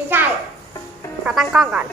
ไม่ใช่เราตั้งกล้องก่อน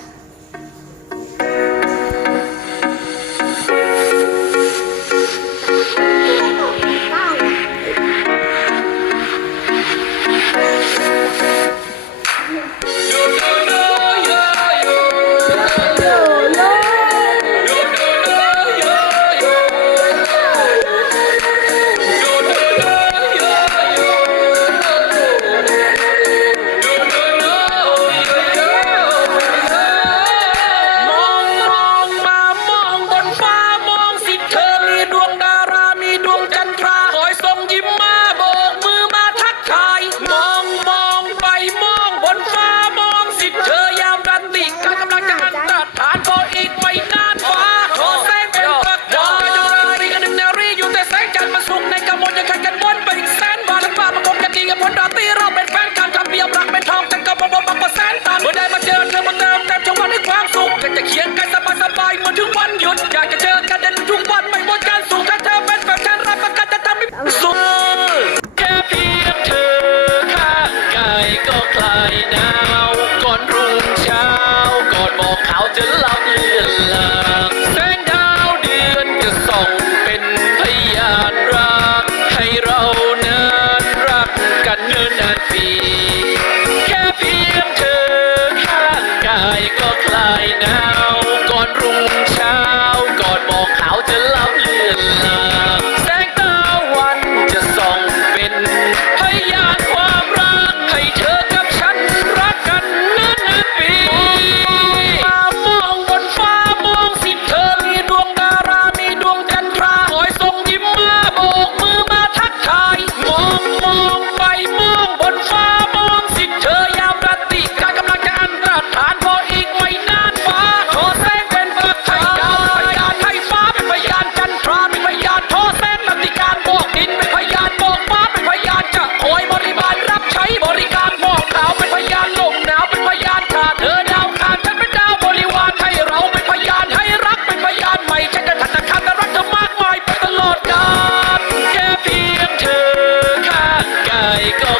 love.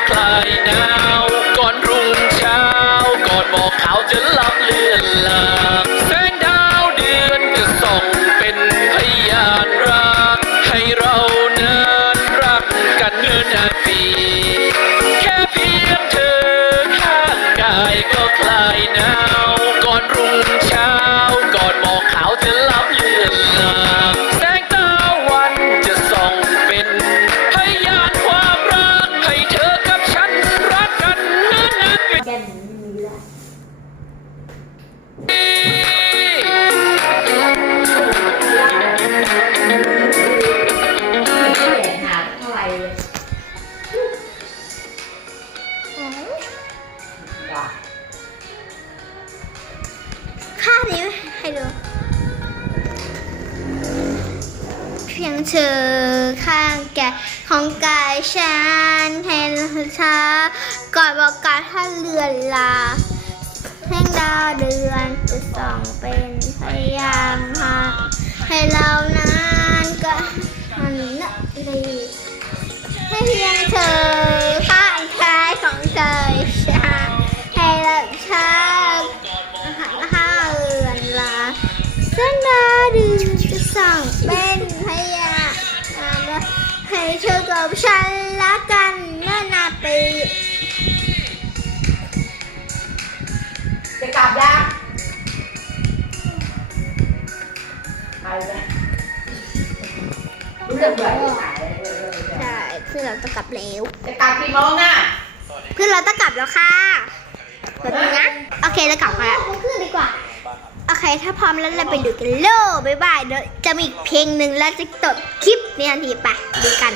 คลายหนาวก่อนรุ่งเช้า ก่อนหมอกขาวจะลับเลือนลาแสงดาวเดือนจะส่องเป็นพยานรัก ให้เราเนินรักกันเนินนาปีแค่เพียงเธอข้างกายก็คลายหนาวาพนี้ให้ดู เพียงเธอข้างแก่ของกายฉันให้ช้าก่อนบอกกาถ้าเรือนลาแห่งดาวเดือนจะส่องเป็นพยายามหาให้เรานานก็มันหน้าดีให้เพียง ส่งเป็นพยาให้เธอกับฉันละกันเมื่อนาปีจะกลับยังไปเลยใช่เพื่อนเราจะกลับแล้วจะกลับกี่โมงน่ะเพื่อนเราจะกลับแล้วค่ะแบบนี้นะ โอเคจะกลับค่ะเพื่อนดีกว่า เคถ้าพร้อมแล้วเราไปดูกันเลยบ๊ายบายเดี๋ยวจะมีอีกเพลงหนึ่งแล้วจะตดคลิปในทันทีไปดูกัน